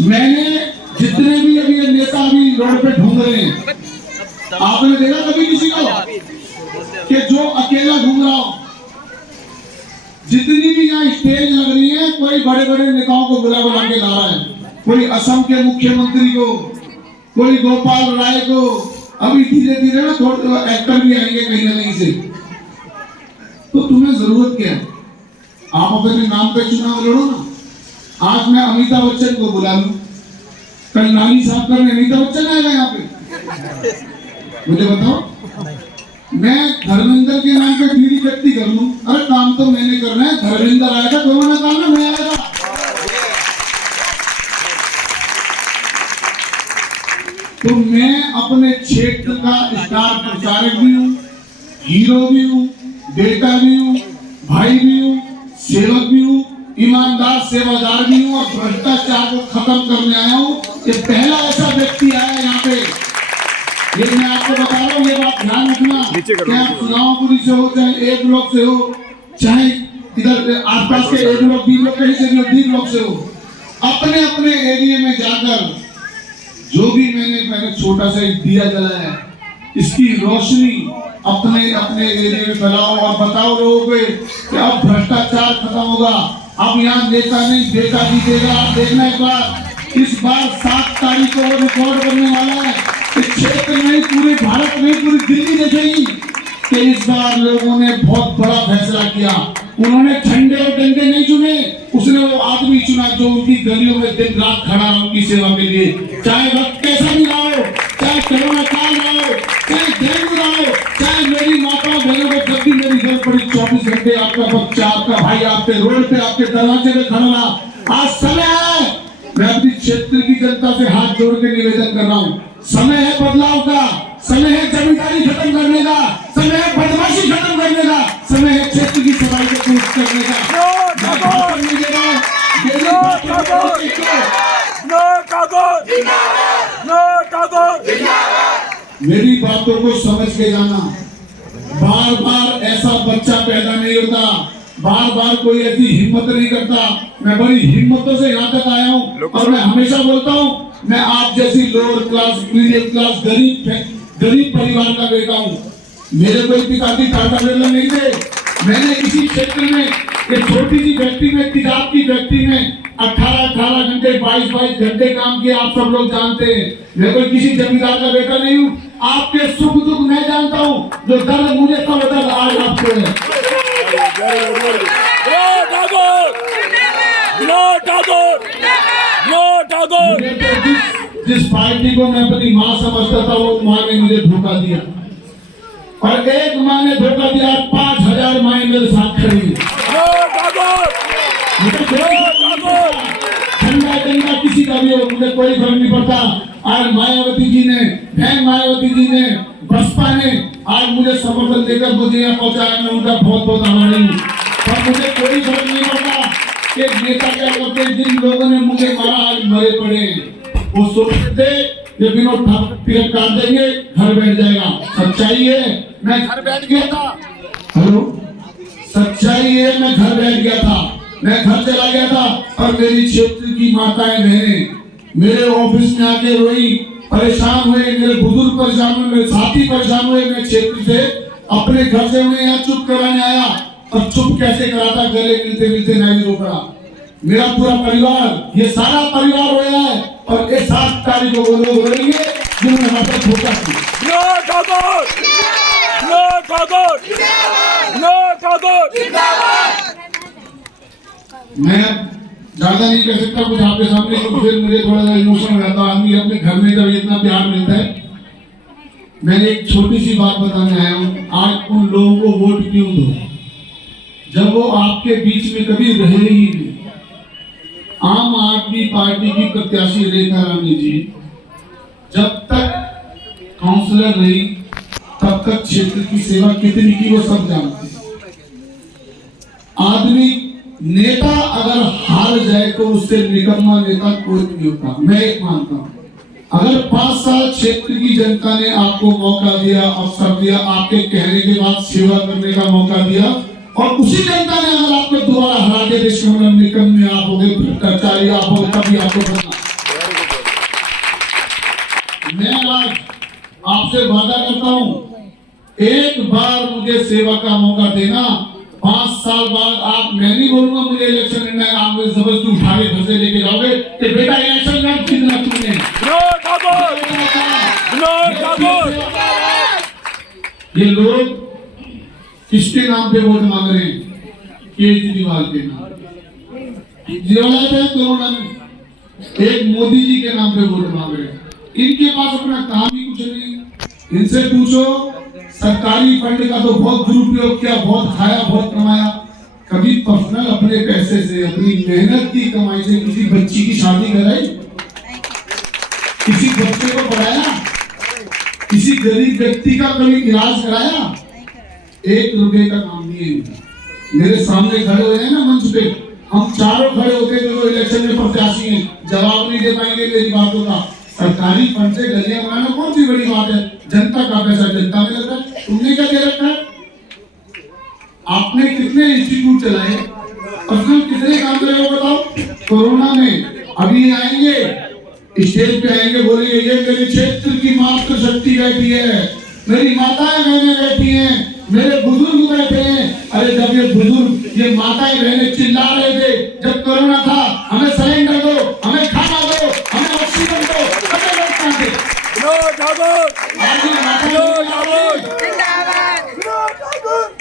मैंने जितने भी अभी ये नेता अभी रोड पे घूम रहे हैं, आपने देखा कभी किसी को कि जो अकेला घूम रहा हो? जितनी भी यहाँ स्टेज लग रही है, कोई बड़े बड़े नेताओं को बुला बुला के ला रहा है। कोई असम के मुख्यमंत्री को, कोई गोपाल राय को, अभी धीरे धीरे ना थोड़े एक्टर भी आएंगे कहीं ना कहीं से। तो तुम्हें जरूरत क्या है? आप अपने नाम पे चुनाव लड़ो ना। आज मैं अमिताभ बच्चन को बुला लूं, कल नानी साहब का अमिताभ बच्चन आएगा यहाँ पे, मुझे बताओ। मैं धर्मेंद्र के नाम पे पीढ़ी व्यक्ति कर लूं, अरे काम तो मैंने करना है। धर्मेंद्र आएगा तो मैंने कहा ना, मैं आएगा। तो मैं अपने क्षेत्र का स्टार प्रचारक भी हूँ, हीरो भी हूँ, बेटा भी हूँ, भाई भी हूँ, सेवक भी हूँ, ईमानदार सेवादार भी हूँ, और भ्रष्टाचार को खत्म करने आया हूँ। ये पहला ऐसा व्यक्ति आया यहाँ पे। ये मैं आपको बता रहा हूँ, ये बात ध्यान रखना, चाहे आप सुनावपुरी से हो, चाहे ए ब्लॉक से हो, चाहे इधर आसपास के ए ब्लॉक, बी ब्लॉक, कहीं से भी हो, डी ब्लॉक से हो, अपने अपने एरिया में जाकर जो भी मैंने छोटा सा एक दिया जलाया है, इसकी रोशनी अपने अपने एरिया में फैलाओ और बताओ लोगों को कि अब भ्रष्टाचार खत्म होगा। अब यहाँ नेता नहीं, बेटा जी देगा। आप देखना एक बार, इस बार 7 तारीख को रिकॉर्ड करने वाला है। इस क्षेत्र में, पूरे भारत में, पूरी दिल्ली देखेगी कि इस बार लोगों ने बहुत बड़ा फैसला किया। उन्होंने झंडे और डंडे नहीं चुने, उसने वो आदमी चुना जो उनकी गलियों में दिन रात खड़ा उनकी सेवा के लिए। चाहे वक्त कैसा भी रहा हो, चाहे कोरोना काल रहा हो, चाहे डेंगू रहा हो, चाहे मेरी माताओं बहनों को जब भी मेरी जरूरत पड़ी, 24 घंटे आपका बच्चा, आपका भाई आपके रोड पे, आपके दरवाजे पे खड़ा रहा। आज समय है, मैं अपनी क्षेत्र की जनता से हाथ जोड़ के निवेदन कर रहा हूँ, समय है बदलाव का, समय है जमींदारी खत्म करने का, समय है बदमाशी खत्म करने का, समय है क्षेत्र की सफाई को पूर्ण करने का। मेरी बातों को समझ के जाना। बार बार ऐसा बच्चा पैदा नहीं होता, बार बार कोई ऐसी हिम्मत नहीं करता। मैं बड़ी हिम्मतों से यहाँ तक आया हूँ, और मैं हमेशा बोलता हूँ, मैं आप जैसी लोअर क्लास, मीडियम क्लास, गरीब परिवार का बेटा हूँ। मेरे कोई पिताजी टाटा बिरला नहीं थे। मैंने इसी क्षेत्र में एक छोटी सी फैक्ट्री में, तेजाब की फैक्ट्री में 18 घंटे, 22 घंटे काम किया। आप सब लोग जानते हैं, मैं कोई किसी जमींदार का बेटा नहीं हूँ। आपके सुख दुख मैं जानता हूँ, जो दर्द मुझे सब दर्द आज आपको है। जिस पार्टी को मैं अपनी माँ समझता था, वो माँ ने मुझे धोखा दिया, और एक माँ ने धोखा दिया, 5000 माँ मेरे साथ खड़ी। ठंडा किसी का भी हो, मुझे कोई फर्क नहीं पड़ता। आज मायावती जी ने, मायावती जी ने, बसपा ने आज मुझे समर्थन देकर मुझे यहाँ पहुंचाया। मैं उनका बहुत बहुत आभारी हूँ, और मुझे कोई फर्क नहीं पड़ता कि नेता क्या करते। जिन लोगों ने मुझे मारा, आज मरे पड़े। वो सोचते थे कि विनोद टिकट काट देंगे, घर बैठ जाएगा। सच्चाई है, मैं घर बैठ गया था। हेलो, सच्चाई है, मैं घर बैठ गया था, मैं घर चला गया था, और मेरी क्षेत्र की माताएं बहनें मेरे ऑफिस में आके रोई, परेशान हुए, मेरे बुजुर्ग परेशान हुए, मेरे साथी परेशान हुए। मैं क्षेत्र से अपने घर से उन्हें यहाँ चुप कराने आया, और चुप कैसे कराता, गले मिलते मिलते नहीं रोका। मेरा पूरा परिवार, ये सारा परिवार रोया है, और ये 7 तारीख को वो लोग रोएंगे जिन्होंने हमारे धोखा किया। मैं ज्यादा नहीं कह सकता कुछ आपके सामने, तो फिर मुझे थोड़ा सा इमोशन हो जाता है। आदमी अपने घर में जब इतना प्यार मिलता है। मैंने एक छोटी सी बात बताने आया हूँ, आज उन लोगों को वोट क्यों दो जब वो आपके बीच में कभी रहे ही नहीं। आम आदमी पार्टी की प्रत्याशी रेखा रानी जी जब तक काउंसलर रही, तब तक क्षेत्र की सेवा कितनी की वो सब जानते हैं। आदमी, नेता अगर हार जाए तो उससे निकम्मा नेता कोई नहीं होता। मैं एक मानता हूँ, अगर 5 साल क्षेत्र की जनता ने आपको मौका दिया, अवसर दिया, आपके कहने के बाद सेवा करने का मौका दिया, और उसी जनता ने अगर आपको दोबारा हरा के देश में निकम्मे आप हो गए, भ्रष्टाचारी आप हो, तभी आपको बनना। आपसे वादा करता हूं, एक बार मुझे सेवा का मौका देना। 5 साल बाद आप, मैं नहीं बोलूंगा मुझे इलेक्शन लड़ना है, आप मुझे जबरदस्ती उठा के घर से लेके जाओगे कि बेटा इलेक्शन लड़ जीतना तुमने। ये लोग किसके नाम पे वोट मांग रहे हैं? केजरीवाल के नाम। केजरीवाल है कोरोना में, एक मोदी जी के नाम पे वोट मांग रहे हैं। इनके पास अपना काम ही कुछ नहीं। इनसे पूछो, सरकारी फंड का तो बहुत दुरुपयोग किया, बहुत खाया, बहुत कमाया। कभी पर्सनल अपने पैसे से, अपनी मेहनत की कमाई से किसी बच्ची की शादी कराई? किसी बच्चे को पढ़ाया? किसी गरीब व्यक्ति का कभी इलाज कराया? 1 रुपए का काम नहीं है। मेरे सामने खड़े हुए हैं ना मंच पे, हम चारों खड़े होते जो इलेक्शन में प्रत्याशी हैं, जवाब नहीं दे पाएंगे मेरी बातों का। सरकारी फंड से गलियां बनाना कौन सी बड़ी बात है? जनता का पैसा जनता में लग रहा है। तुमने क्या दे रखा है? आपने कितने इंस्टीट्यूट चलाए? पर्सनल कितने काम करे वो बताओ। कोरोना में अभी आएंगे, स्टेज पे आएंगे, बोलेंगे ये मेरे क्षेत्र की मातृशक्ति बैठी है, मेरी माताएं बहनें बैठी हैं, मेरे बुजुर्ग बैठे हैं। अरे जब ये बुजुर्ग, ये माताएं बहनें चिल्ला रहे थे जब कोरोना था, हमें सिलेंडर दो, हमें खाना दो, हमें ऑक्सीजन दो, हमें लोग थे।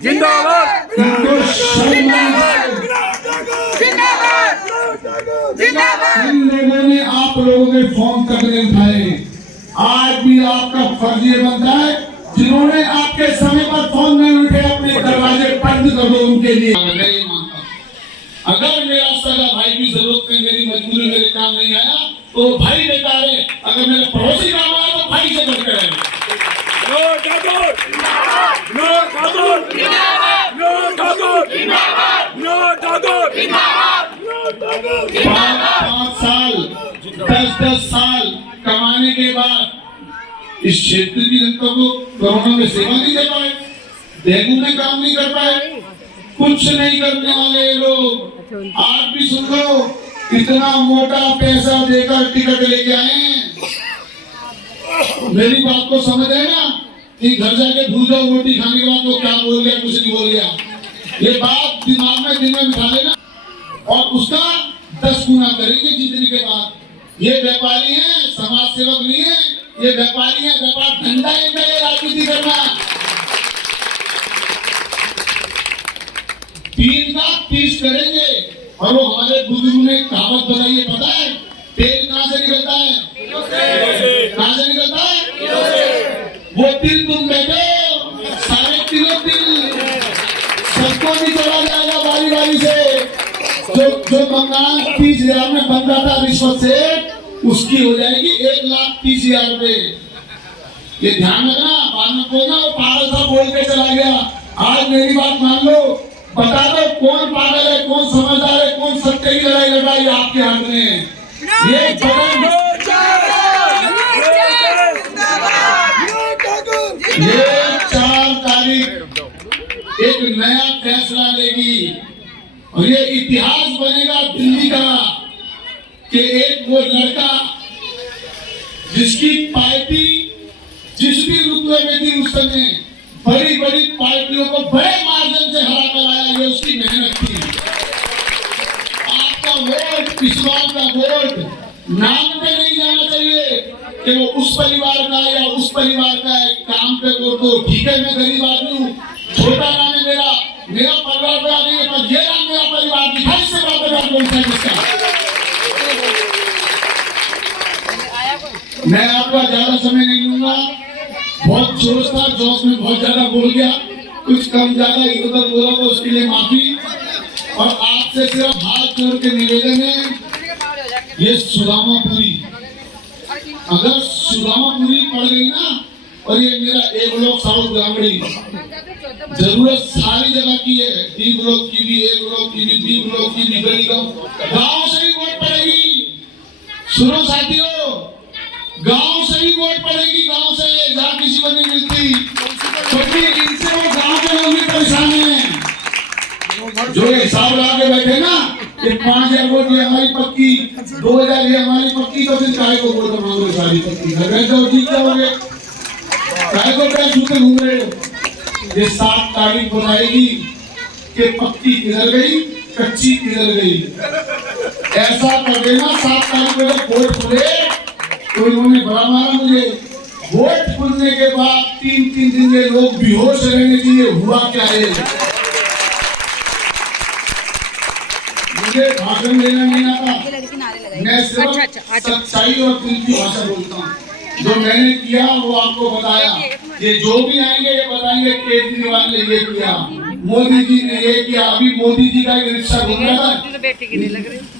जिंदाबाद इन लोगों ने आप लोगों के फोन तक नहीं उठाए। आज भी आपका फर्ज ये बनता है, जिन्होंने आपके समय पर फोन नहीं उठे, अपने दरवाजे बंद कर दो उनके लिए। नहीं मानता। अगर मेरा सगा भाई की जरूरत में, मेरी मजबूरी, मेरे काम नहीं आया तो भाई बेकार है। अगर मेरे पड़ोसी काम आया तो भाई से बढ़कर है। 5 साल 10 साल कमाने के बाद इस क्षेत्र की जनता को कोरोना में सेवा नहीं दे पाए, डेंगू में काम नहीं कर पाए, कुछ नहीं करने वाले लोग। आप भी सुन लो, इतना मोटा पैसा देकर टिकट लेके आए हैं। मेरी बात को समझ है ना कि घर जाके भूल जाओ रोटी खाने के बाद वो क्या बोल गया, कुछ नहीं बोल गया। ये बात दिमाग में दिन में बिठा लेना और उसका 10 गुना करेंगे जीतने के बाद। ये व्यापारी हैं, समाज सेवक नहीं है, ये व्यापारी है। व्यापार धंधा इनका है, राजनीति करना। 3 का 30 करेंगे। और वो हमारे बुजुर्ग ने कहावत बताई है, पता है तेल कहां से निकलता है? कहां से निकलता है? वो तिल तुम बैठे, सारे तिलों तिल सबको भी चला जाएगा बारी बारी से। जो मकान 30,000 में बन रहा था रिश्वत से, उसकी हो जाएगी 1,30,000 रुपए। ये ध्यान रखना, बाद में बोलना वो पागल था बोल के चला गया। आज मेरी बात मान लो, बता दो कौन पागल है, कौन समझदार है, कौन सत्य की लड़ाई लड़ रहा है, आपके हाथ में है। ये ये 4 तारीख एक नया फैसला लेगी और ये इतिहास बनेगा दिल्ली का कि एक वो लड़का जिसकी पार्टी जिस भी रुतबे में थी उस समय बड़ी बड़ी पार्टियों को बड़े मार्जिन से हरा कर आया, ये उसकी मेहनत थी। आपका वोट, इस बार का वोट नाम पे नहीं जाना चाहिए कि वो उस परिवार का या उस परिवार का है। काम पे वोट दो, ठीक है मैं गरीब आदमी हूँ, छोटा नाम है मेरा परिवार बड़ा नहीं है, पर ये नाम मेरा परिवार दिखाई से बात बोलता है किसका। मैं आपका ज्यादा समय नहीं लूंगा, बहुत जोश था, जोश में बहुत ज्यादा बोल गया, कुछ कम ज्यादा इधर उधर बोला तो उसके लिए माफी। और आपसे सिर्फ हाथ जोड़ के निवेदन है, ये सुदामापुरी, अगर सुदामापुरी पड़ गई ना, और ये मेरा A ब्लॉक साउथ ग्रामीण जरूरत सारी जगह की है, D ब्लॉक की भी, A ब्लॉक की भी, B ब्लॉक की भी, गली गाँव से ही वोट पड़ेगी। सुनो साथियों, गांव से ही वोट पड़ेगी, गांव से, जहाँ किसी को नहीं मिलती, क्योंकि इनसे वो गांव के लोग भी परेशान हैं। जो हिसाब लगा के बैठे ना कि 5,000 वोट ये हमारी पक्की, 2,000 ये हमारी पक्की, तो फिर काहे को वोट मांगो सारी पक्की, अगर तो जीत जाओगे। तारीख बताएगी कि पक्की किधर गई, कच्ची किधर गई। ऐसा कर देना 7 तारीख को जब वोट खुले तो इन्होंने बड़ा मारा मुझे। वोट खुलने के बाद 3-3 दिन में लोग बेहोश रहने चाहिए। हुआ क्या है? मुझे भाषण देना नहीं आता, मैं सिर्फ सच्चाई और दिल की भाषा बोलता हूँ। जो मैंने किया वो आपको बताया। ये जो भी आएंगे ये बताएंगे केजरीवाल ने ये किया, मोदी जी ने ये किया। अभी मोदी जी का एक रिक्शा घूम रहा था,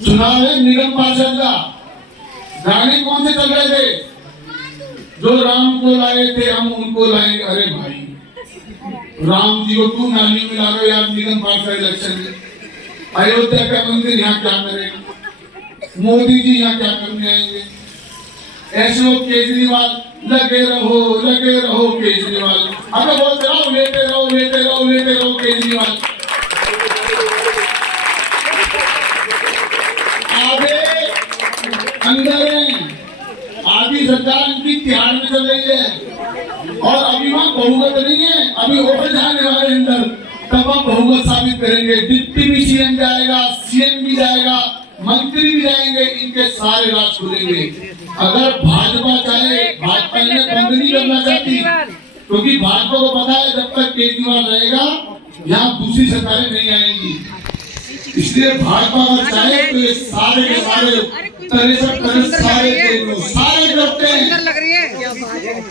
चुनाव है निगम पार्षद का, गाने कौन से चल रहे थे? जो राम को लाए थे हम उनको लाएंगे। अरे भाई राम जी को क्यों नाली में ला रहे हो यार? निगम पार्षद इलेक्शन में अयोध्या का मंदिर यहाँ क्या करेगा? मोदी जी यहाँ क्या करने आएंगे? ऐसे वो केजरीवाल लगे रहो केजरीवाल। अबे बोलते रहो लेते रहो केजरीवाल। आगे अंदर आधी सरकार इनकी तिहाड़ में चल रही है और अभी वहां बहुमत नहीं है। अभी और जाने वाले अंदर तब हम बहुमत साबित करेंगे। डिप्टी भी सीएम जाएगा, सीएम भी जाएगा, मंत्री भी जाएंगे, इनके सारे राज खुलेंगे। अगर भाजपा चाहे, भाजपा इन्हें बंद नहीं करना चाहती, क्योंकि भाजपा को पता है जब तक केजरीवाल रहेगा यहाँ दूसरी सरकारें नहीं आएंगी। इसलिए भाजपा अगर चाहे तो ये सारे के सारे 63 सारे करते हैं।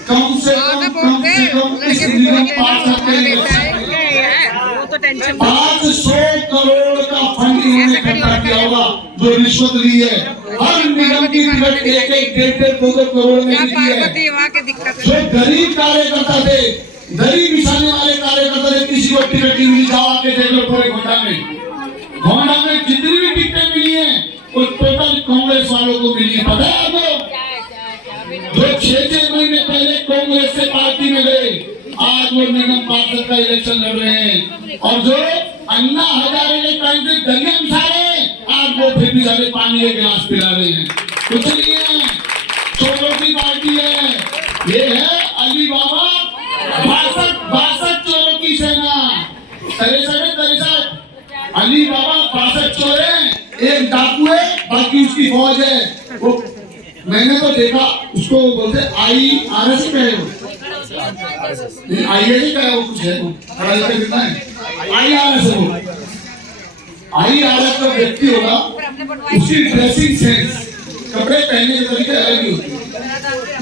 कम से कम इस निगम पार्षद के 500 करोड़ का फंड इन्होंने इकट्ठा किया होगा जो रिश्वत ली है। हर निगम की टिकट 1-1, 1.5-2 करोड़ में दी है। जो गरीब कार्यकर्ता थे, गरीब बिछाने वाले कार्यकर्ता थे, किसी को टिकट नहीं मिली। जाओ आके देख लो पूरे घोटा में जितनी भी टिकटें मिली है वो टोटल कांग्रेस वालों को मिली है। पता है आपको? जो 6-6 महीने पहले कांग्रेस से पार्टी में गए आज वो निगम पार्षद का इलेक्शन लड़ रहे हैं। और जो अन्ना हजारे के टाइम से दलिया बिछा रहे हैं आज वो फिर भी सारे पानी के गिलास पिला रहे हैं। कुछ नहीं है, चोरों की पार्टी है। ये है अली बाबा 62 चोरों की सेना। 63 अली बाबा 62 चोर है, एक डाकू है, बाकी उसकी फौज है। वो मैंने तो देखा, उसको बोलते IRS का है वो, IRS का है वो, कुछ है वो, कितना है IRS है वो। IRS का व्यक्ति होगा, उसकी ड्रेसिंग सेंस, कपड़े पहनने के तरीके अलग ही होते हैं।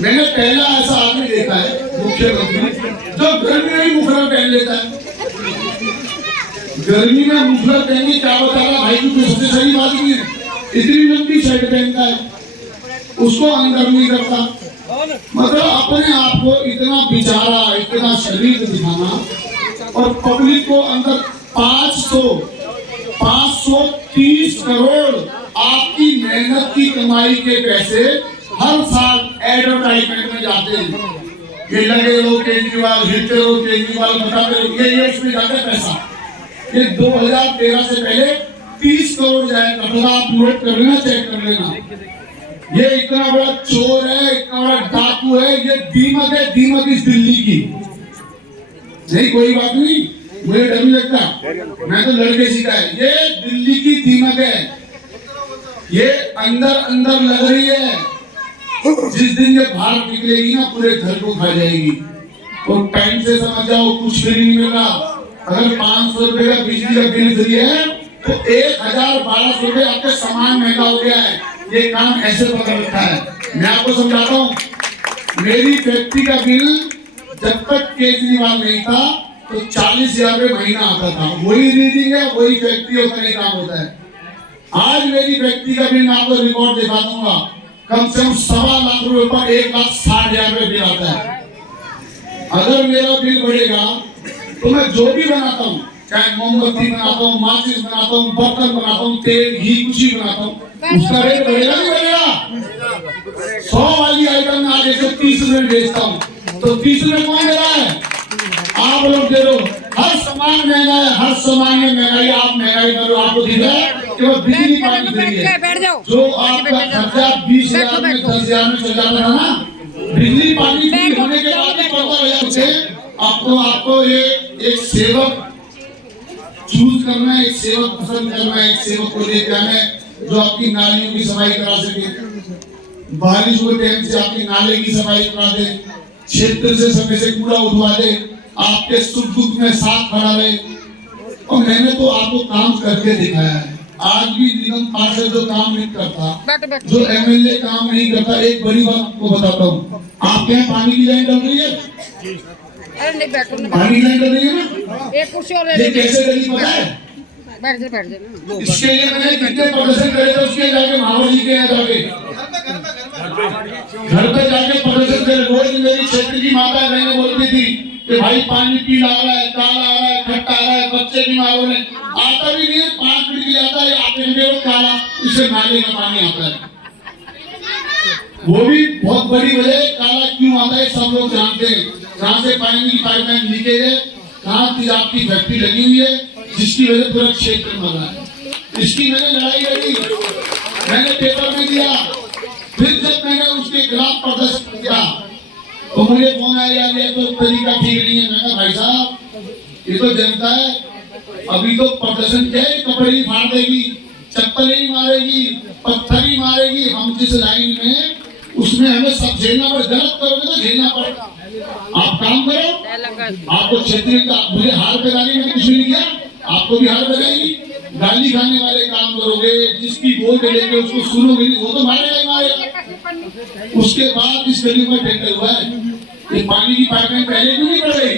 मैंने पहला ऐसा आदमी देखा है मुख्यमंत्री जो गर्मी में ही मुखरा पहन लेता है। गर्मी में मुखरा पहनने क्या बताया भाई की सबसे सही बात नहीं है। इतनी लंबी शर्ट पहनता है, उसको अंदर नहीं करता। मतलब अपने आप को इतना बेचारा, इतना शरीर दिखाना और पब्लिक को अंदर 530 करोड़ आपकी मेहनत की कमाई के पैसे हर साल एडवर्टाइजमेंट में जाते हैं। ये लगे रहो केजरीवाल, हिलते रहो केजरीवाल, बताते रहो, ये उसमें जाता है पैसा। ये 2013 से पहले 30 करोड़ जाएगा। तो आप नोट कर लेना, चेक कर लेना। ये इतना बड़ा चोर है, इतना बड़ा डाकू है, ये दीमक है, दीमक इस दिल्ली की। नहीं कोई बात नहीं, मुझे डर नहीं लगता, मैं तो लड़के सीखा है। ये दिल्ली की दीमक है, ये अंदर लग रही है। जिस दिन ये बाहर निकलेगी ना पूरे घर को खा जाएगी। तो टाइम से समझ जाओ, कुछ भी नहीं मिलेगा। अगर 500 रुपए का बिजली का बिल फ्री है तो 1000-1200 रुपए आपका सामान महंगा हो गया है। ये काम ऐसे पकड़ रखा है। मैं आपको समझाता हूँ, मेरी फैक्ट्री का बिल जब तक केजरीवाल नहीं था तो 40,000 रुपए महीना आता था। वही रीडिंग है, वही फैक्ट्री होता है, काम होता है। आज मेरी फैक्ट्री का बिल मैं आपको रिकॉर्ड दिखा दूंगा, कम से कम 1.25 लाख रुपए पर 1,60,000 रुपए बिल आता है। अगर मेरा बिल बढ़ेगा तो मैं जो भी बनाता हूँ, चाहे मोमबत्ती बनाता हूँ, माचिस बनाता हूँ, बर्तन बनाता हूँ, तेल घी कुछ ही बनाता हूँ, उसका रेट बढ़ेगा नहीं बढ़ेगा? 100 वाली आइटम आज 130 रुपए बेचता हूँ, तो 30 रुपए कौन दे रहा है? आप लोग दे रहे हो। हर सामान महंगा है, हर सामान में महंगाई। आप महंगाई करो, आपको दिख रहा है कि वो बिजली पानी फ्री है। जो आपका खर्चा 20,000 में 10,000 में चल जाता था ना, बिजली पानी फ्री होने के बाद 15,000 से आपको ये एक सेवक चूज करना है, एक सेवक पसंद करना है, एक सेवक को लेकर आना है जो आपकी नालियों की सफाई करा सके, बारिश के टाइम से आपकी नाले की सफाई करा दे, क्षेत्र से समय से कूड़ा उठवा दे, आपके सुख दुख में साथ खड़ा रहे। और मैंने तो आपको काम करके दिखाया है। आज भी निगम पार्षद जो काम नहीं करता, जो एमएलए काम नहीं करता, एक बड़ी बात आपको बताता हूँ, आपके यहाँ पानी की लाइन डल रही है, पानी की लाइन डल रही है ना, ये कैसे डली पता है? इसके लिए मैंने कितने प्रदर्शन करे थे, उसके जाके महाराज जी के यहाँ जाके घर पे जाके प्रदर्शन करे। रोज मेरी क्षेत्र की माता बहनें बोलती थी कि भाई पानी पीला आ रहा है, काला आ रहा है, खट्टा आ रहा है, बच्चे बीमार हो रहे हैं, आता भी नहीं है, 5 मिनट के आता है, आते हैं काला, इससे नाले का पानी आता है। वो भी बहुत बड़ी वजह है, काला क्यों आता है सब लोग जानते हैं। कहाँ से पानी की पाइपलाइन लीकेज है, कहाँ तेजाब की फैक्ट्री लगी हुई है, जिसकी वजह पूरा क्षेत्र मर रहा है। इसकी मैंने लड़ाई लड़ी, मैंने पेपर में दिया, फिर जब मैंने उसके खिलाफ प्रदर्शन किया तो मुझे फोन आया, ये तो तरीका ठीक नहीं है। मैं कहा भाई साहब ये तो जनता है, अभी तो प्रदर्शन क्या है, कपड़े ही फाड़ देगी, चप्पल ही मारेगी, पत्थर ही मारेगी, हम जिस लाइन में उसमें हमें सब झेलना पड़े, गलत करोगे तो झेलना पड़ेगा। आप काम करो, आपको क्षेत्रीय का मुझे हार लगाने में कुछ नहीं किया, आपको भी हार लगाएगी। गाली खाने वाले काम करोगे, जिसकी गोद लेके उसको सुनोगे वो तो मारेगा ही मारेगा। उसके बाद इस गली में टेंडर हुआ है, ये पानी की पाइपलाइन पहले क्यों नहीं पड़ रही,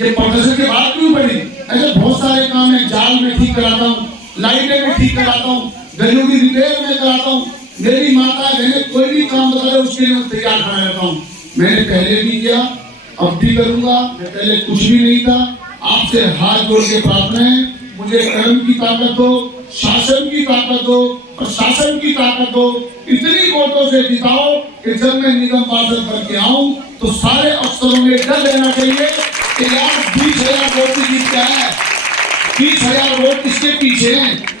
ये प्रदर्शन के बाद क्यों पड़ी? ऐसे बहुत सारे काम है, जाल में ठीक कराता हूँ, लाइटें में ठीक कराता हूँ, गलियों की रिपेयर में कराता हूँ। मेरी माता बहने कोई भी काम बता रहे उसके लिए मैं तैयार खड़ा रहता हूँ। मैंने पहले भी किया, अब भी करूंगा। मैं पहले कुछ भी नहीं था, आपसे हाथ जोड़ के प्रार्थना है, मुझे कर्म की ताकत दो, शासन की ताकत दो, और शासन की ताकत दो, इतनी वोटों से जिताओ कि जब मैं निगम पार्षद बन के आऊं तो सारे अफसरों में डर लेना चाहिए कि यार 20,000 वोट की जीत क्या है, 20,000 वोट किसके पीछे हैं।